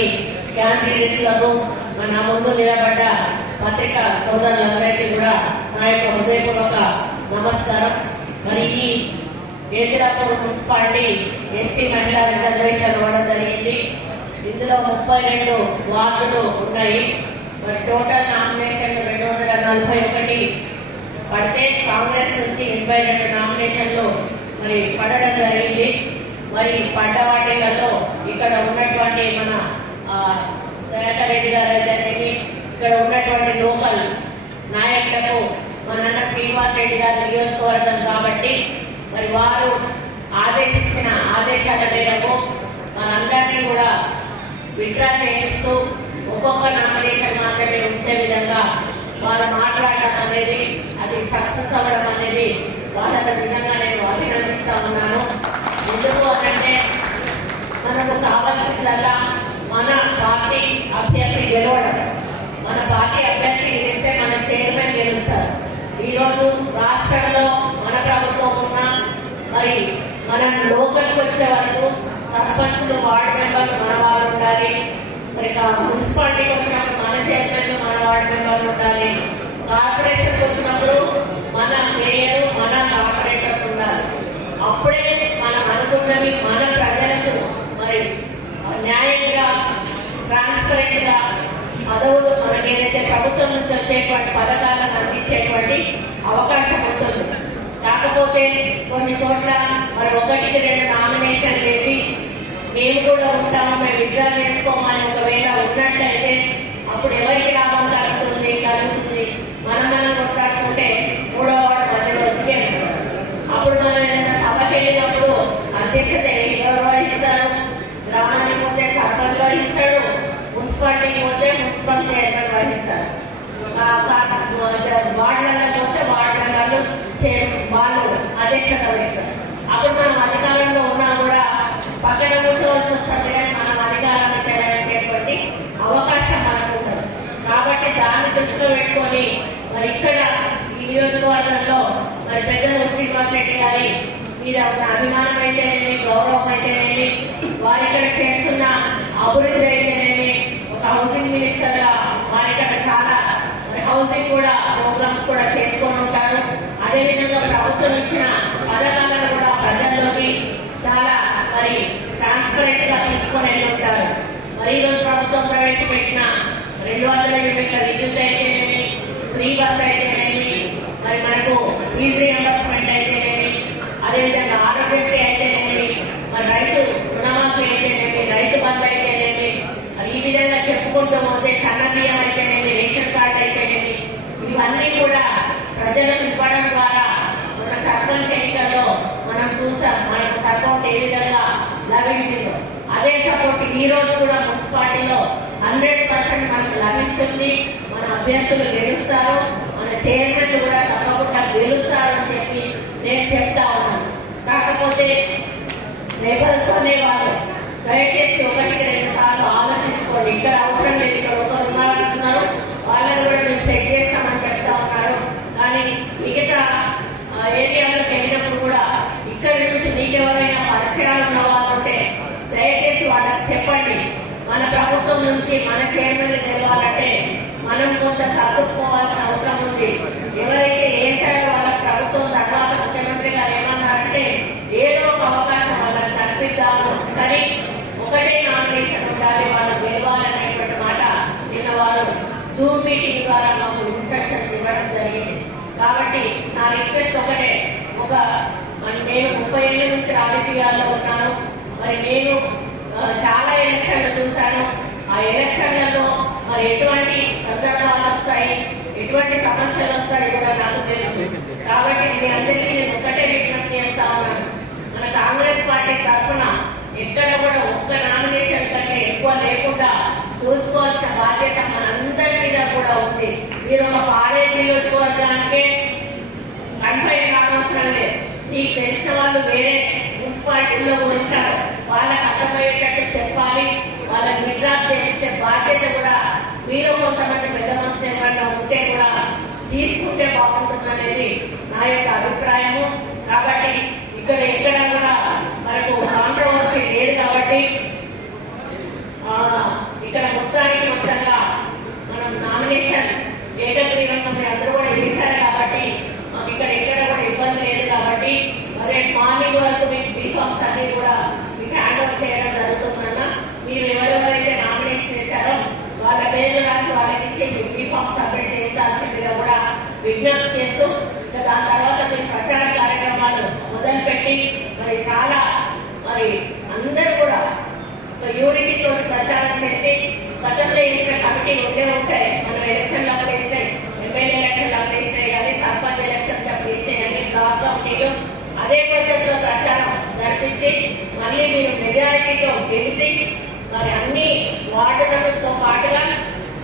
ఉన్నటువంటి క్యాండిడేట్లకు మన ముందు నిలబడ్డ పత్రికా సోదరులందరికీ కూడా నా యొక్క హృదయపూర్వక నమస్కారం. మరి ఈ ఏదిరాపూర్ మున్సిపాలిటీ ఎస్సీ మహిళా రిజర్వేషన్ ఇవ్వడం జరిగింది. ఇందులో 32 వార్డులు ఉన్నాయి. మరి టోటల్ నామినేషన్ 241 పడితే కాంగ్రెస్ నుంచి 82 నామినేషన్లు మరి పడడం జరిగింది. మరి పడ్డ వాటిలలో ఇక్కడ ఉన్నటువంటి మన దయాకర్ రెడ్డి గారు అయితేనేమి, ఇక్కడ ఉన్నటువంటి లోకల్ నాయకులకు మన శ్రీనివాస్ రెడ్డి గారి నియోజకవర్గం కాబట్టి మరి వారు ఆదేశించిన ఆదేశాల మేరకు మనందరినీ కూడా విత్డ్రా చేయిస్తూ ఒక్కొక్క నామినేషన్ మాత్రమే ఉంచే విధంగా వారు మాట్లాడటం అనేది అది సక్సెస్ అవ్వడం అనేది వాళ్ళకు నిజంగా నేను అభినందిస్తా ఉన్నాను. ఎందుకు అనంటే మనకు కావాల్సిందల్లా మన పార్టీ అభ్యర్థి గెలవడం. మన పార్టీ అభ్యర్థి గెలిస్తే మన చైర్మన్ గెలుస్తారు. ఈరోజు రాష్ట్రంలో మన ప్రభుత్వం ఉన్నా మరి మనం లోకల్కి వచ్చే వరకు సర్పంచులు, వార్డు మెంబర్లు మన వాళ్ళు ఉండాలి. మరి మున్సిపాలిటీకి వచ్చినప్పుడు మన చైర్మన్లు, మన వార్డు మెంబర్లు ఉండాలి. కార్పొరేషన్కి వచ్చినప్పుడు మన మేయర్, మన కార్పొరేటర్స్ ఉండాలి. అప్పుడే మనం అనుకున్నవి మన ప్రజలకు మరి న్యాయంగా, ట్రాన్స్పరెంట్ గా పదవులు మనకి ఏదైతే ప్రభుత్వం నుంచి వచ్చేటువంటి పథకాలను అందించేటువంటి అవకాశం ఉంటుంది. కాకపోతే కొన్ని చోట్ల మరి 1-2 నామినేషన్ వేసి మేము కూడా ఉంటాము, మేము విత్డ్రా చేసుకోమని ఒకవేళ ఉన్నట్లయితే అప్పుడు ఎవరికి లాభం కలుగుతుంది. మనం కొట్లాడుకుంటే 3వ వార్డు మధ్యలో వచ్చే అప్పుడు మనం ఏదైనా సభకి వెళ్ళినప్పుడు అధ్యక్షత ఎవరు వహిస్తారు? గ్రామానికి పోతే సర్పంచ్ వహిస్తాడు, మున్సిపాలిటీకి పోతే మున్సిపల్ చైర్మన్ వహిస్తారు, వార్డులలో పోతే వార్డు మెంబర్లు వాళ్ళు అధ్యక్షత వహిస్తారు. అప్పుడు మనం అధికారంలో ఉన్నా కూడా పక్కన కూర్చోవలసి వస్తుంది, కానీ మనం అధికారాన్ని చేయడానికి అవకాశం మనకు ఉంటుంది. కాబట్టి దాన్ని దృష్టిలో పెట్టుకొని మరి ఇక్కడ ఈ నియోజకవర్గంలో మరి పెద్దలు శ్రీనివాస్ రెడ్డి గారి మీద ఉన్న అభిమానం అయితేనేమి, గౌరవం అయితేనేమి, వారి ఇక్కడ చేస్తున్న అభివృద్ధి అయితేనేమి, ఒక హౌసింగ్ మినిస్టర్ గా వారి ఇక్కడ చాలా హౌసింగ్ కూడా ప్రోగ్రామ్స్ కూడా చేసుకొని ఉంటారు. అదేవిధంగా ప్రభుత్వం ఇచ్చిన పథకాలను కూడా ప్రజల్లోకి చాలా మరి ట్రాన్స్పరెంట్ గా తీసుకొని వెళ్ళి ఉంటారు. మరి ఈరోజు ప్రభుత్వం ప్రవేశపెట్టిన 200 యూనిట్ల విద్యుత్ అయితేనేమి, ఫ్రీ బస్ అయితేనేమి, మరి మనకు ఈజీ రియంబర్స్మెంట్ అయితేనేమి, అదేవిధంగా ఆరోగ్యశ్రీ అయితేనేమి, మరి రైతు రుణమాఫీ అయితేనేమి, రైతు బంధు అయితేనేమి, ఈ విధంగా చెప్పుకుంటూ పోతే సన్న బియ్యం అయితేనేమి, రేషన్ కార్డు అయితేనేమి, ఇవన్నీ కూడా ప్రజలకు ఇవ్వడం ద్వారా మన సర్పంచ్ ఎన్నికల్లో మనం చూసాం మనకు సపోర్ట్ ఏ విధంగా లభించిందో. అదే సపోర్ట్ ఈ రోజు కూడా మున్సిపాలిటీలో 100% మనకు లభిస్తుంది. మన అభ్యర్థులు గెలుస్తారు, మన చైర్మన్లు కూడా తప్పకుండా గెలుస్తారు అని చెప్పి నేను చెప్తా ఉన్నాను. కాకపోతే లేబర్స్ అనేవాళ్ళు దయచేసి 1-2 సార్లు ఆలోచించుకోండి. ఇక్కడ అవసరం లేదు, ఇక్కడ ఒకరు ఉన్నారంటున్నారు, వాళ్ళని కూడా మేము సెట్ చేస్తామని చెప్తా ఉన్నారు. కానీ మిగతా ఏరియాలోకి వెళ్ళినప్పుడు కూడా ఇక్కడి నుంచి మీకెవరైనా పరిచయాలు ఉన్న వాళ్ళు ఉంటే దయచేసి వాళ్ళకి చెప్పండి. మన ప్రభుత్వం నుంచి మన చైర్మన్లు గెలవాలంటే మనం కొంత సర్దుకోవాల్సిన అవసరం ఉంది. ఎవరైతే వేసారో వాళ్ళకి ప్రభుత్వం తర్వాత ముఖ్యమంత్రి గారు ఏమన్నారంటే ఏదో ఒక అవకాశం వాళ్ళకి కల్పిద్దాము, కానీ ఒకటే నామినేషన్ ఉండాలి, వాళ్ళు గెలవాలనేటువంటి మాట నిన్న వారు జూమ్ మీటింగ్ ద్వారా మాకు ఇన్స్ట్రక్షన్స్ ఇవ్వడం జరిగింది. కాబట్టి నా రిక్వెస్ట్ ఒకటే, నేను 30 ఏళ్ళ నుంచి రాజకీయాల్లో ఉన్నాను. మరి నేను చాలా ఎలక్షన్లు చూశాను. ఆ ఎలక్షన్లలో మరి ఎటువంటి సందర్భాలు వస్తాయి, ఎటువంటి సమస్యలు వస్తాయి కూడా నాకు తెలుసు. కాబట్టి మీ అందరికీ నేను ఒకటే విజ్ఞప్తి చేస్తా ఉన్నాను, మన కాంగ్రెస్ పార్టీ తరఫున ఎక్కడ కూడా ఒక్క నామినేషన్ కంటే ఎక్కువ లేకుండా చూసుకోవాల్సిన బాధ్యత మనందరి మీద కూడా ఉంది. మీరు ఒక పాడేరు నియోజకవర్గానికే కన్ఫైన్ కానవసరం లేదు. మీకు తెలిసిన వాళ్ళు వేరే మున్సిపాలిటీలో ఉంటారు, వాళ్ళకి అర్థమయ్యేటట్టు చెప్పాలి, వాళ్ళకి విత్డ్రా చేయించే బాధ్యత కూడా మీరు కొంతమంది పెద్ద మనుషులు ఏమైనా ఉంటే కూడా తీసుకుంటే బాగుంటుంది అనేది నా యొక్క అభిప్రాయము. కాబట్టి ఎక్కడ కూడా మనకు కాంట్రవర్సీ లేదు. కాబట్టి గతంలో వేసిన కమిటీలు ఉండే ఉంటాయి. మనం ఎలక్షన్లు అప్పుడు వేసినాయి, ఎమ్మెల్యే ఎలక్షన్లు అప్పుడు వేసినాయి, కానీ సర్పంచ్ ఎలక్షన్స్ అప్పుడు వేసినాయి అన్ని బ్లాక్ కమిటీలు అదే పద్ధతిలో ప్రచారం జరిపించి మళ్ళీ మీరు మెజారిటీతో గెలిచి మరి అన్ని వార్డులతో పాటుగా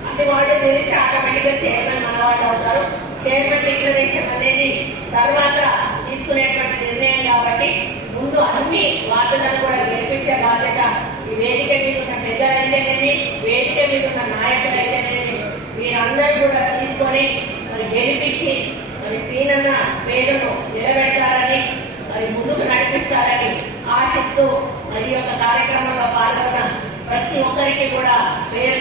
అన్ని వార్డులు గెలిస్తే ఆటోమేటిక్ గా చైర్మన్ మన వాళ్ళు అవుతారు. చైర్మన్ డిక్లరేషన్ అనేది తర్వాత తీసుకునేటువంటి నిర్ణయం కాబట్టి ముందు అన్ని వార్డులను కూడా గెలిపించే బాధ్యత ఈ వేదిక మీద ఉన్న పెద్దలైతేనేమి, వేదిక మీద ఉన్న నాయకులైతేనేమి వీరందరూ కూడా తీసుకొని మరి గెలిపించి మరి సీనన్న పేరును నిలబెడతారని మరి ముందుకు నడిపిస్తారని ఆశిస్తూ మరి యొక్క కార్యక్రమంలో పాల్గొన్న ప్రతి ఒక్కరికి కూడా పేరు